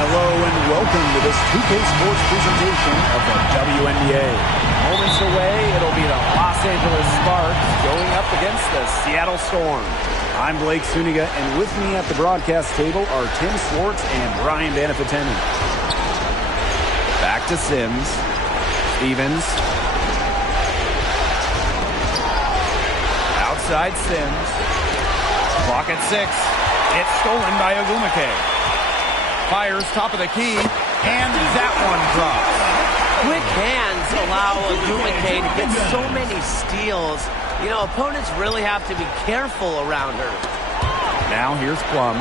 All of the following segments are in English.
Hello and welcome to this 2K Sports presentation of the WNBA. Moments away, it'll be the Los Angeles Sparks going up against the Seattle Storm. I'm Blake Suniga, and with me at the broadcast table are Tim Swartz and Brian Banafiteni. Back to Sims. Stevens. Outside Sims. Clock at 6. It's stolen by Ogwumike. Fires top of the key, and that one drops. Quick hands allow Ogwumike to get so many steals. You know, opponents really have to be careful around her. Now here's Plum.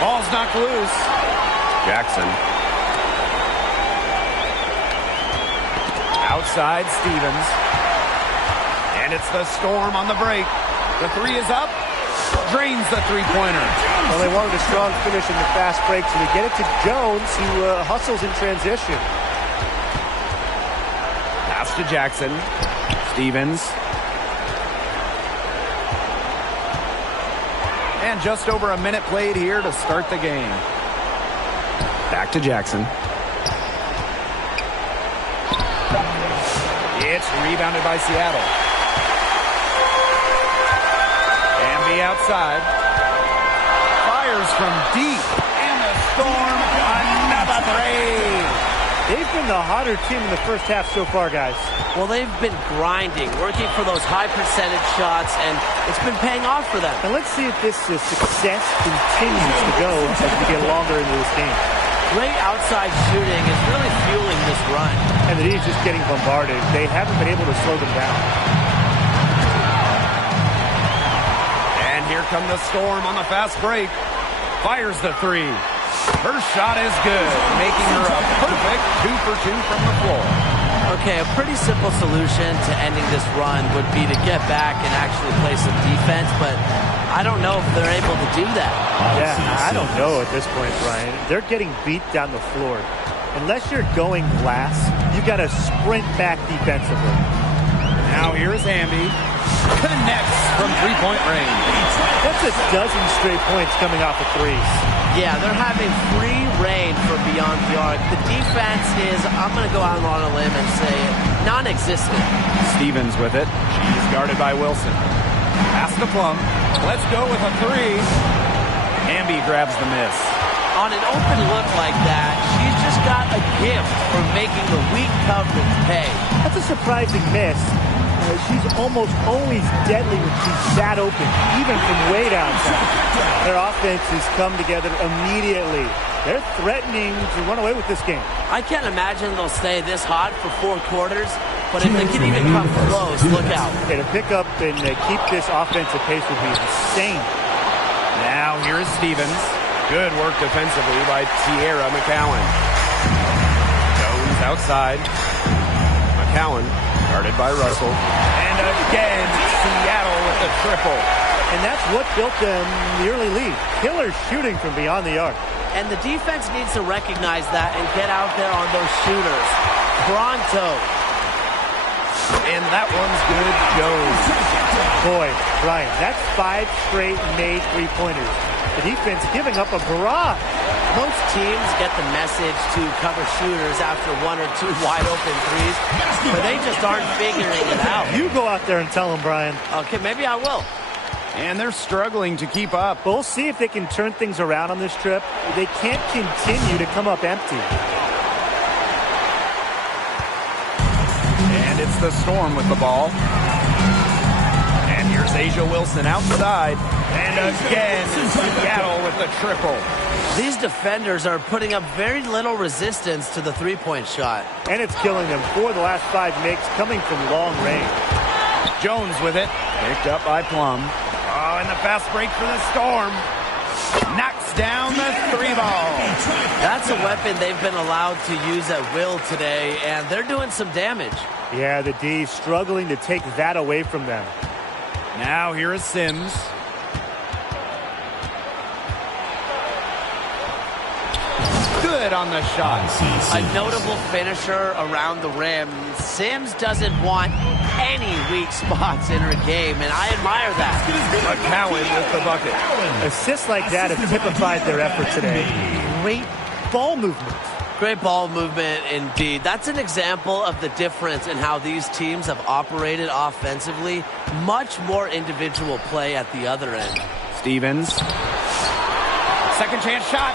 Ball's knocked loose. Jackson. Outside Stevens. And it's the Storm on the break. The three is up. Drains the three-pointer. Well, they wanted a strong finish in the fast break, so they get it to Jones, who hustles in transition. Pass to Jackson. Stevens. And just over a minute played here to start the game. Back to Jackson. It's rebounded by Seattle. Amby outside. Fires from deep. And the Storm, another three. They've been the hotter team in the first half so far, guys. Well, they've been grinding, working for those high percentage shots, and it's been paying off for them. And let's see if this success continues to go as we get longer into this game. Great outside shooting is really fueling this run. And the D's just getting bombarded. They haven't been able to slow them down. And here come the Storm on the fast break. Fires the three. Her shot is good, making her a perfect 2 for 2 from the floor. Okay, a pretty simple solution to ending this run would be to get back and actually play some defense, but I don't know if they're able to do that. Yeah, I don't know at this point, Brian. They're getting beat down the floor. Unless you're going glass, you got to sprint back defensively. Now here's Amby. Connects from three-point range. That's a dozen straight points coming off of threes. Yeah, they're having free reign from beyond the arc. The defense is, I'm going to go out on a limb and say, non-existent. Stevens with it. She's guarded by Wilson. Pass to Plum. Let's go with a three. Amby grabs the miss. On an open look like that, she's just got a gift for making the weak coverage pay. That's a surprising miss. She's almost always deadly when she's that open, even from way downtown. Their offense has come together immediately. They're threatening to run away with this game. I can't imagine they'll stay this hot for 4 quarters, but if they can even come close, look out. Okay, to pick up and keep this offensive pace would be insane. Now here is Stevens. Good work defensively by Tierra McCowan. Jones outside. McCowan guarded by Russell. And again, Seattle with the triple. And that's what built them the early lead. Killer shooting from beyond the arc. And the defense needs to recognize that and get out there on those shooters. Pronto. And that one's good. Jones. Boy, Brian, that's 5 straight made three-pointers. The defense giving up a barrage. Most teams get the message to cover shooters after 1 or 2 wide-open threes, but they just aren't figuring it out. You go out there and tell them, Brian. Okay, maybe I will. And they're struggling to keep up. We'll see if they can turn things around on this trip. They can't continue to come up empty. And it's the Storm with the ball. And here's A'ja Wilson outside. And again, Seattle with the triple. These defenders are putting up very little resistance to the three-point shot. And it's killing them. 4 of the last 5 makes coming from long range. Jones with it. Picked up by Plum. Oh, and the fast break for the Storm. Knocks down the 3-ball. That's a weapon they've been allowed to use at will today, and they're doing some damage. Yeah, the D struggling to take that away from them. Now here is Sims. Good on the shot. A notable finisher around the rim. Sims doesn't want any weak spots in her game, and I admire that. McCowan with the bucket. Assists like that have typified their effort today. Great ball movement. Great ball movement indeed. That's an example of the difference in how these teams have operated offensively. Much more individual play at the other end. Stevens. Second chance shot.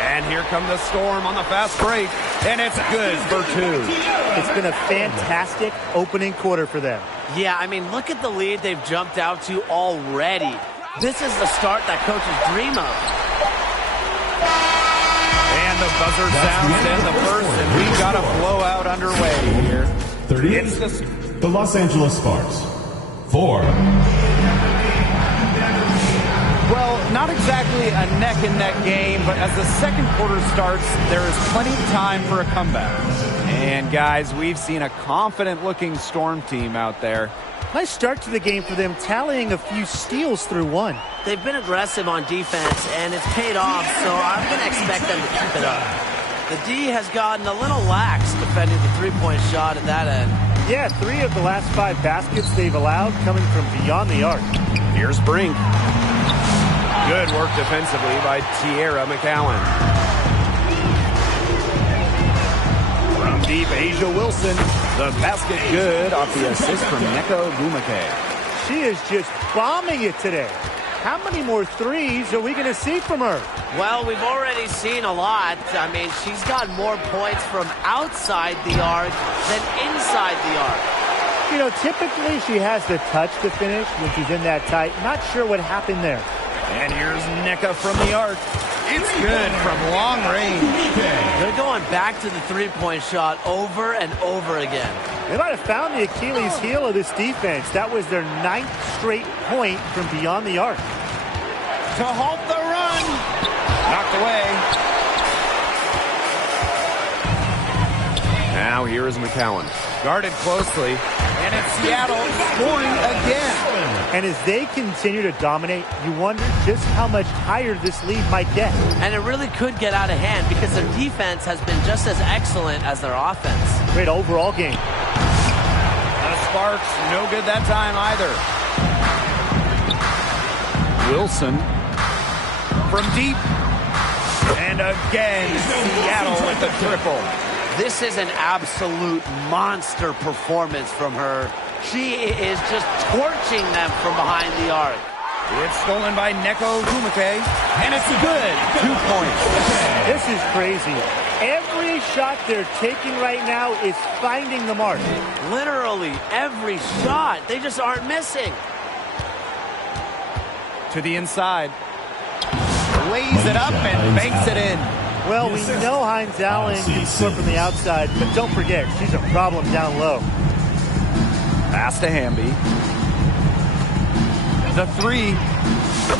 And here come the Storm on the fast break. And it's good for two. It's been a fantastic opening quarter for them. Yeah, I mean, look at the lead they've jumped out to already. This is the start that coaches dream of. And the buzzer sounds to end the first, and we've got a blowout underway here. 38, the Los Angeles Sparks. 4. Well, not exactly a neck-and-neck game, but as the second quarter starts, there is plenty of time for a comeback. And, guys, we've seen a confident-looking Storm team out there. Nice start to the game for them, tallying a few steals through one. They've been aggressive on defense, and it's paid off, so I'm going to expect them to keep it up. The D has gotten a little lax defending the three-point shot at that end. Yeah, 3 of the last 5 baskets they've allowed coming from beyond the arc. Here's Brink. Good work defensively by Tierra McCowan. From deep, Asia Wilson. The basket good off the assist from Nneka Ogwumike. She is just bombing it today. How many more threes are we going to see from her? Well, we've already seen a lot. I mean, she's got more points from outside the arc than inside the arc. You know, typically she has the touch to finish when she's in that tight. Not sure what happened there. And here's Nneka from the arc. It's good from long range. They're going back to the three-point shot over and over again. They might have found the Achilles heel of this defense. That was their 9th straight point from beyond the arc. To halt the run. Knocked away. Now here is McCowan. Guarded closely. And it's Seattle scoring again. And as they continue to dominate, you wonder just how much higher this lead might get. And it really could get out of hand because their defense has been just as excellent as their offense. Great overall game. The Sparks, no good that time either. Wilson from deep. And again, Seattle with the triple. This is an absolute monster performance from her. She is just torching them from behind the arc. It's stolen by Nneka Ogwumike, and it's good. 2 points. This is crazy. Every shot they're taking right now is finding the mark. Literally every shot. They just aren't missing. To the inside. Lays it up and banks it in. Well, we know Hines Allen can score from the outside, but don't forget, she's a problem down low. Pass to Hamby. The 3.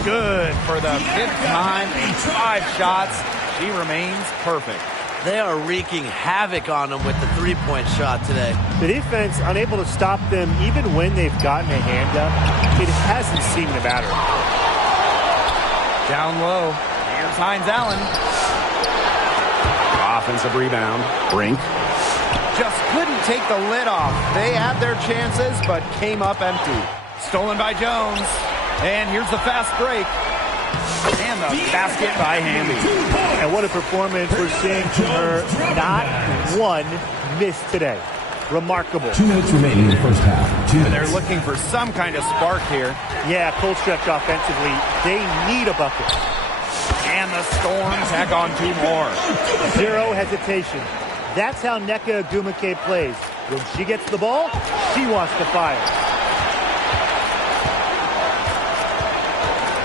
Good for the 5th time in 5 shots. She remains perfect. They are wreaking havoc on them with the three-point shot today. The defense unable to stop them even when they've gotten a hand up. It hasn't seemed to matter. Down low. Here's Hines Allen. Offensive rebound. Brink. Just couldn't take the lid off. They had their chances, but came up empty. Stolen by Jones. And here's the fast break. And the basket by Hamby. And what a performance we're seeing from her. Not one miss today. Remarkable. 2 minutes remaining in the first half. 2 minutes. They're looking for some kind of spark here. Yeah, cold stretch offensively. They need a bucket. And the Storm tack on 2 more. Zero hesitation. That's how Nneka Ogwumike plays. When she gets the ball, she wants to fire.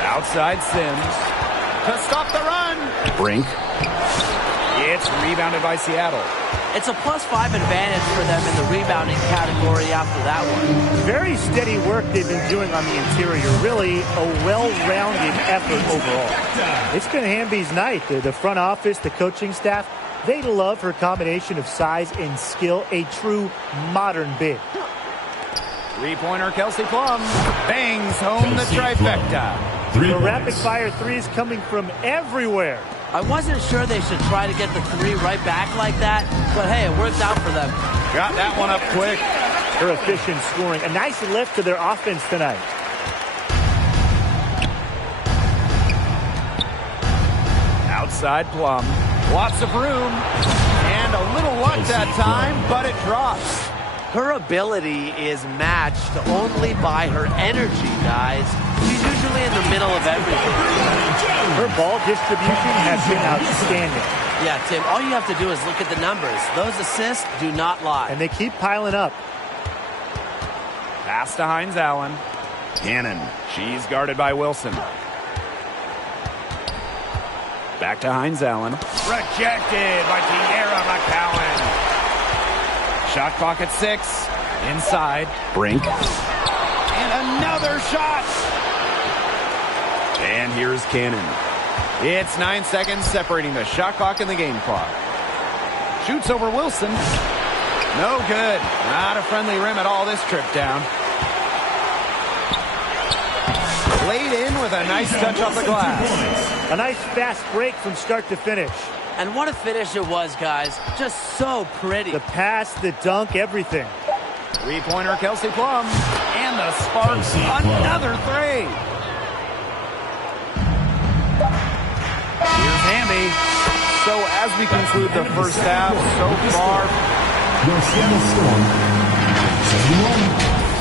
Outside Sims. To stop the run. Brink. It's rebounded by Seattle. It's a +5 advantage for them in the rebounding category after that one. Very steady work they've been doing on the interior. Really a well-rounded effort overall. It's been Hamby's night. The front office, the coaching staff, they love her combination of size and skill. A true modern big. 3-pointer Kelsey Plum. Bangs home the trifecta. The rapid-fire threes coming from everywhere. I wasn't sure they should try to get the three right back like that, but hey, it worked out for them. Got that one up quick. Her efficient scoring. A nice lift to their offense tonight. Outside Plum. Lots of room. And a little luck that time, but it drops. Her ability is matched only by her energy, guys. She's usually in the middle of everything. Her ball distribution has been outstanding. Yeah, Tim, all you have to do is look at the numbers. Those assists do not lie. And they keep piling up. Pass to Hines Allen. Cannon. She's guarded by Wilson. Back to Hines Allen. Rejected by Tiara McCowan. Shot clock at 6. Inside. Brink. And another shot. And here's Cannon. It's 9 seconds separating the shot clock and the game clock. Shoots over Wilson. No good. Not a friendly rim at all this trip down. Laid in with a nice touch off the glass. A nice fast break from start to finish. And what a finish it was, guys. Just so pretty. The pass, the dunk, everything. Three-pointer, Kelsey Plum. And the Sparks, another three. Here's Hamby. So as we conclude the first half, so far, Your Seattle Storm, 71.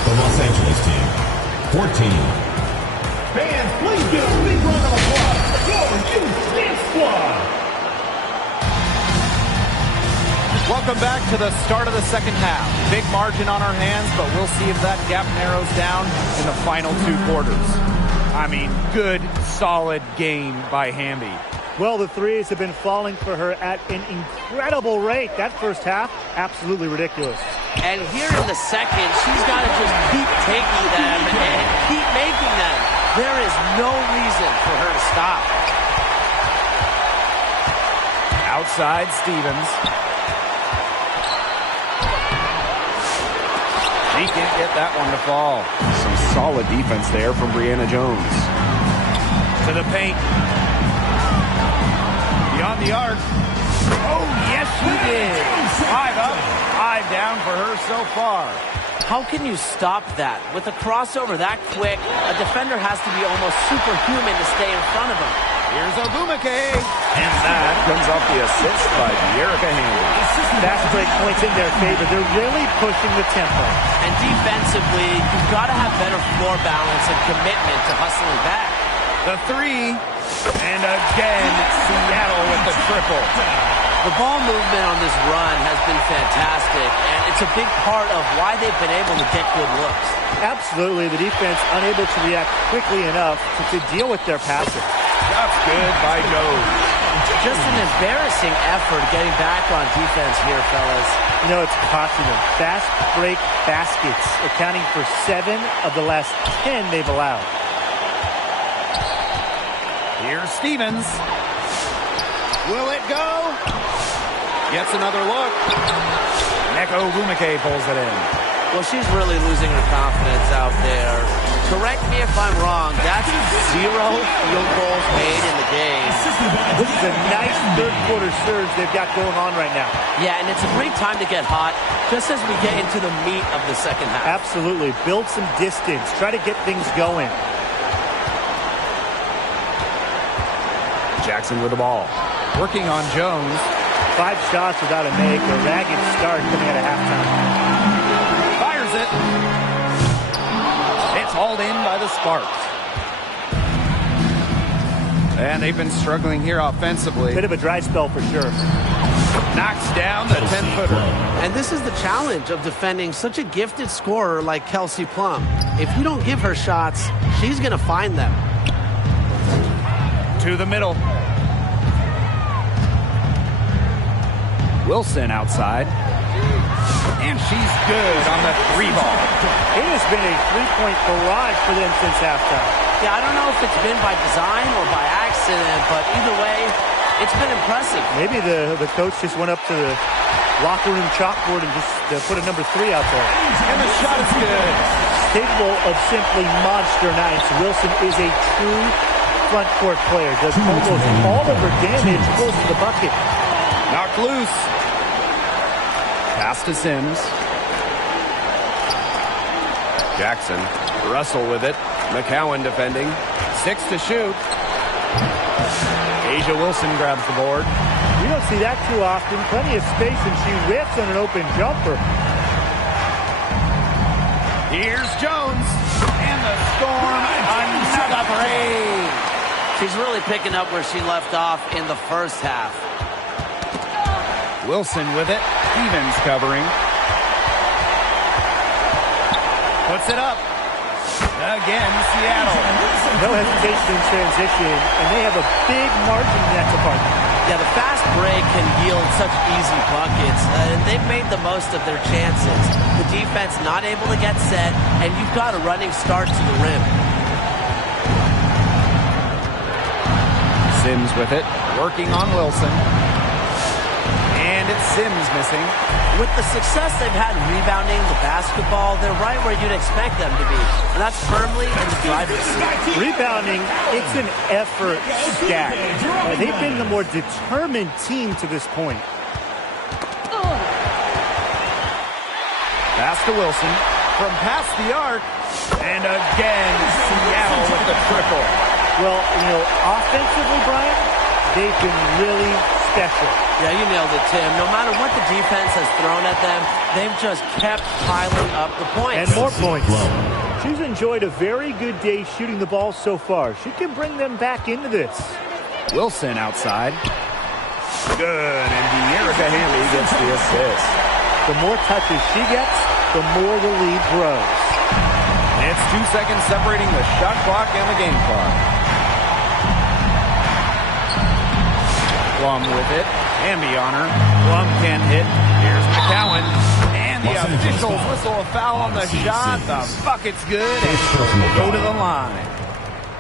The Los Angeles team, 14. Fans, please give a big round of applause for your Dance Squad. welcome back to the start of the second half. Big margin on our hands, but we'll see if that gap narrows down in the final 2 quarters. I mean, good, solid game by Hamby. Well, the threes have been falling for her at an incredible rate. That first half, absolutely ridiculous. And here in the second, she's got to just keep taking them and keep making them. There is no reason for her to stop. Outside Stevens. She can't get that one to fall. Some solid defense there from Brianna Jones. To the paint. Beyond the arc. Oh, yes, she did. 5 up, 5 down for her so far. How can you stop that? With a crossover that quick, a defender has to be almost superhuman to stay in front of him. Here's Ogwumike. And that comes off the assist by Erica Hamby. Fast break points in their favor. They're really pushing the tempo. And defensively, you've got to have better floor balance and commitment to hustling back. The three. And again, Seattle with the triple. The ball movement on this run has been fantastic, and it's a big part of why they've been able to get good looks. Absolutely. The defense unable to react quickly enough to deal with their passing. That's good by Jones. Just an embarrassing effort getting back on defense here, fellas. You know, it's costing them. Fast break baskets, accounting for 7 of the last 10 they've allowed. Here's Stevens. Will it go? Gets another look. Nneka Ogwumike pulls it in. Well, she's really losing her confidence out there. Correct me if I'm wrong. That's 0 field goals made in the game. This is a nice third-quarter surge they've got going on right now. Yeah, and it's a great time to get hot, just as we get into the meat of the second half. Absolutely. Build some distance. Try to get things going. Jackson with the ball. Working on Jones. 5 shots without a make. A ragged start coming out of halftime. Fires it. It's hauled in by the Sparks. And they've been struggling here offensively. Bit of a dry spell for sure. Knocks down the 10-footer. And this is the challenge of defending such a gifted scorer like Kelsey Plum. If you don't give her shots, she's going to find them. To the middle. Wilson outside. And she's good on the 3 ball. It has been a 3-point barrage for them since halftime. Yeah, I don't know if it's been by design or by accident, but either way, it's been impressive. Maybe the coach just went up to the locker room chalkboard and just put a number 3 out there. And the shot is good. Capable of simply monster nights. Wilson is a true front court player does almost all of her damage close to the bucket. Knocked loose. Pass to Sims. Jackson. Russell with it. McCowan defending. 6 to shoot. A'ja Wilson grabs the board. You don't see that too often. Plenty of space, and she whiffs on an open jumper. Here's Jones. And the Storm, another three. She's really picking up where she left off in the first half. Wilson with it. Stevens covering. Puts it up. Again, Seattle. No hesitation in transition, and they have a big margin in that department. Yeah, the fast break can yield such easy buckets, and they've made the most of their chances. The defense not able to get set, and you've got a running start to the rim. Sims with it, working on Wilson. And it's Sims missing. With the success they've had rebounding the basketball, they're right where you'd expect them to be. And that's firmly in the driver's seat. Rebounding, it's an effort stat. They've been the more determined team to this point. Pass to Wilson from past the arc. And again, Seattle with the triple. Well, you know, offensively, Brian, they've been really special. Yeah, you nailed it, Tim. No matter what the defense has thrown at them, they've just kept piling up the points. And more points. She's enjoyed a very good day shooting the ball so far. She can bring them back into this. Wilson outside. Good, and De'Erica Hamby gets the assist. The more touches she gets, the more the lead grows. It's 2 seconds separating the shot clock and the game clock. Plum with it. Hamby on her. Plum can't hit. Here's McCowan. And the officials whistle a foul on the shot. The bucket's good. And she'll go to the line.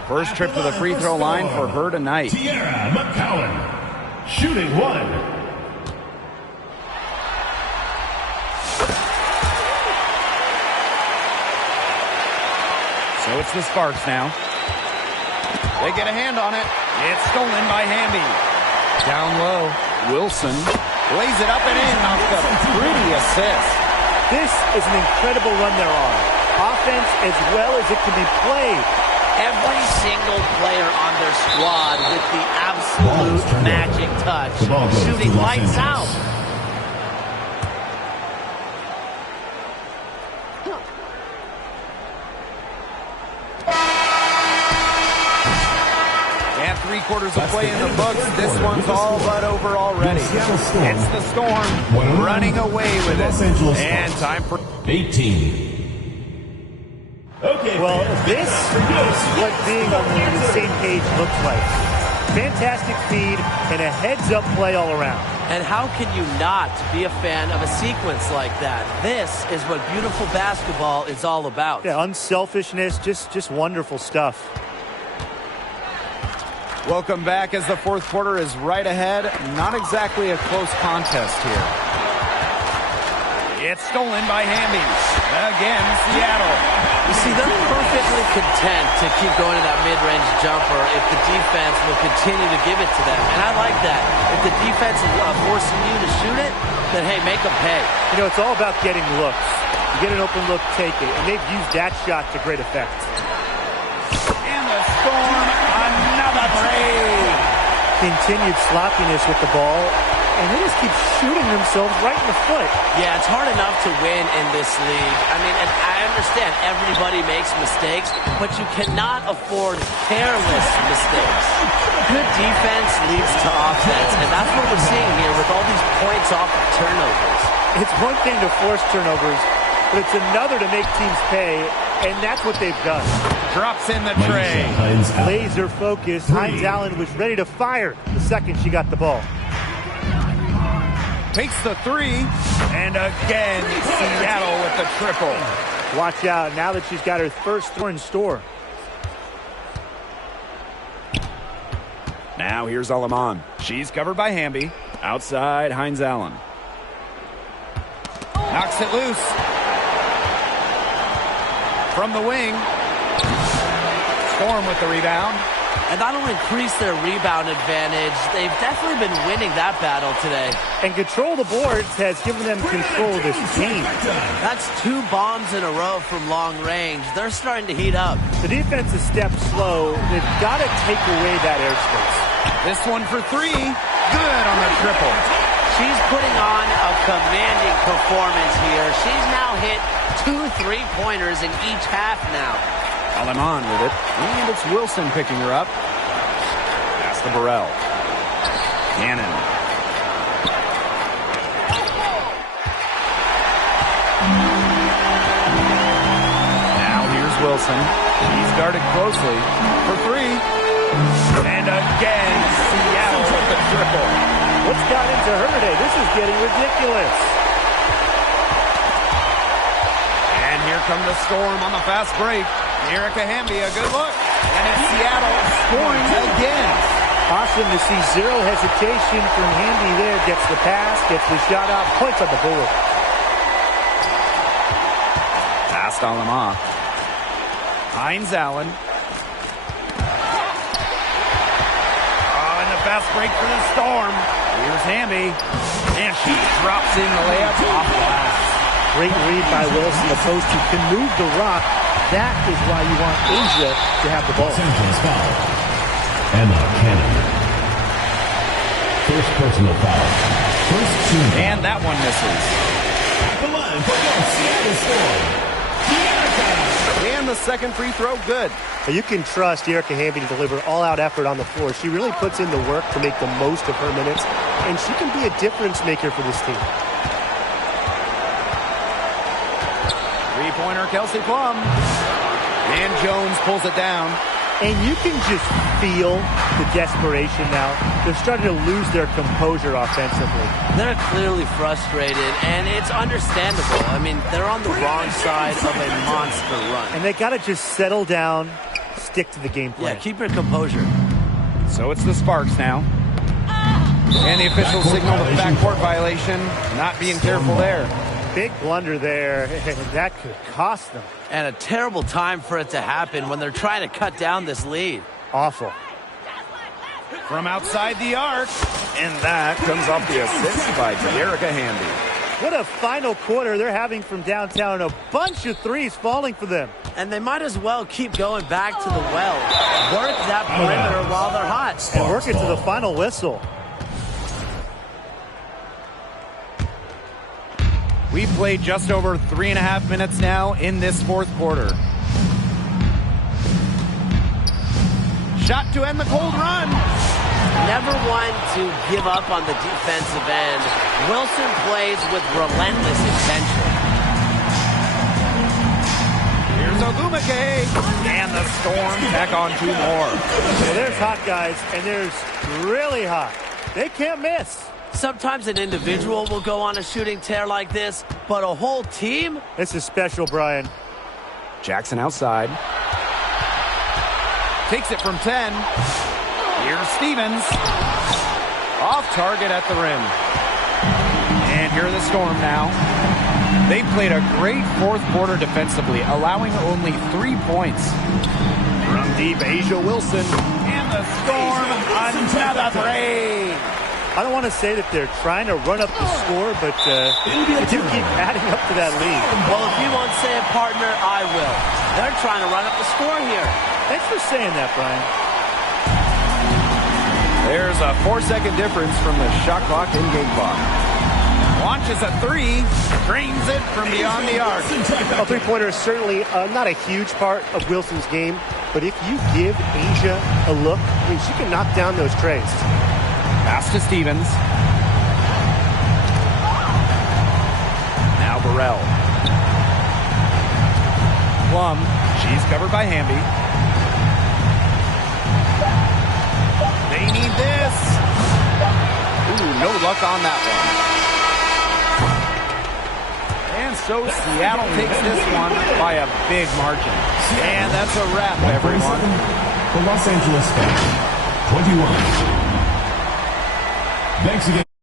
First trip to the free throw line for her tonight. Teaira McCowan, shooting 1. So it's the Sparks now. They get a hand on it. It's stolen by Hamby. Down low. Wilson lays it up and in off the pretty assist. This is an incredible run they're on. Offense as well as it can be played. Every single player on their squad with the absolute magic touch, shooting lights out. And 3/4 of play in the books. This one's all but over already. It's the Storm running away with it. And time for 18. Okay, Well, this is what being on the same page looks like. Fantastic feed and a heads-up play all around. And how can you not be a fan of a sequence like that? This is what beautiful basketball is all about. Yeah, unselfishness, just wonderful stuff. welcome back as the fourth quarter is right ahead. Not exactly a close contest here. It's stolen by Hamby. Again, Seattle. You see, they're perfectly content to keep going to that mid-range jumper if the defense will continue to give it to them. And I like that. If the defense is forcing you to shoot it, then, hey, make them pay. You know, it's all about getting looks. You get an open look, take it. And they've used that shot to great effect. And the Storm, another three. Continued sloppiness with the ball. And they just keep shooting themselves right in the foot. Yeah, it's hard enough to win in this league. I mean, and I understand everybody makes mistakes, but you cannot afford careless mistakes. Good defense leads to offense, and that's what we're seeing here with all these points off of turnovers. It's one thing to force turnovers, but it's another to make teams pay, and that's what they've done. Drops in the tray. Laser focus. Hines Allen was ready to fire the second she got the ball. Takes the three, and again, Seattle with the triple. Watch out, now that she's got her first throw in store. Now here's Alaman. She's covered by Hamby. Outside, Hines Allen. Knocks it loose. From the wing. Storm with the rebound. And that'll increase their rebound advantage. They've definitely been winning that battle today. And control the boards has given them control of this team. That's 2 bombs in a row from long range. They're starting to heat up. The defense is stepped slow. They've got to take away that airspace. This one for 3. Good on the triple. She's putting on a commanding performance here. She's now hit 2 3-pointers in each half now. Aleman with it. And it's Wilson picking her up. Pass to Burrell. Cannon. Now here's Wilson. He's guarded closely for 3. And again, Seattle with the triple. What's got into her today? This is getting ridiculous. And here come the Storm on the fast break. Erica Hamby, a good look. And it's Seattle scoring again. Awesome to see zero hesitation from Hamby there. Gets the pass, gets the shot out, points on the board. Pass to Lamar. Hines Allen. Oh, and the fast break for the Storm. Here's Hamby. And she drops in the layup off glass. Great read by Wilson. The post who can move the rock. That is why you want Asia to have the ball. Los Angeles foul. Emma Cannon. First personal foul. First team. And that one misses. At the line for the Seattle Storm. And the second free throw, good. You can trust Erica Hamby to deliver all-out effort on the floor. She really puts in the work to make the most of her minutes, and she can be a difference maker for this team. Three-pointer, Kelsey Plum. And Jones pulls it down. And you can just feel the desperation now. They're starting to lose their composure offensively. They're clearly frustrated, and it's understandable. I mean, they're on the wrong side of a monster run. And they got to just settle down, stick to the game plan. Yeah, keep your composure. So it's the Sparks now. And the officials signal the backcourt violation. Not being careful there. Big blunder there. That could cost them. And a terrible time for it to happen when they're trying to cut down this lead. Awful. From outside the arc. And that comes off the assist by Erica Hamby. What a final quarter they're having from downtown. A bunch of threes falling for them. And they might as well keep going back to the well. Work that perimeter while they're hot. And work it to the final whistle. We've played just over 3.5 minutes now in this fourth quarter. Shot to end the cold run. Never one to give up on the defensive end. Wilson plays with relentless intention. Here's Ogumake. And the Storm tack on 2 more. Well, there's hot guys, and there's really hot. They can't miss. Sometimes an individual will go on a shooting tear like this, but a whole team? This is special, Brian. Jackson outside. Takes it from 10. Here's Stevens. Off target at the rim. And here are the Storm now. They played a great fourth quarter defensively, allowing only 3 points. From deep, Asia Wilson. And the Storm, another three. I don't want to say that they're trying to run up the score, but they do keep adding up to that lead. Well, if you won't say it, partner, I will. They're trying to run up the score here. Thanks for saying that, Brian. There's a 4-second difference from the shot clock and game clock. Launches a 3, drains it from beyond the arc. A three-pointer is certainly not a huge part of Wilson's game, but if you give Asia a look, I mean, she can knock down those trays. Pass to Stevens. Now Burrell. Plum. She's covered by Hamby. They need this. Ooh, no luck on that one. And so Seattle takes this one by a big margin. And that's a wrap, everyone. The Los Angeles Sparks, 21. Thanks again.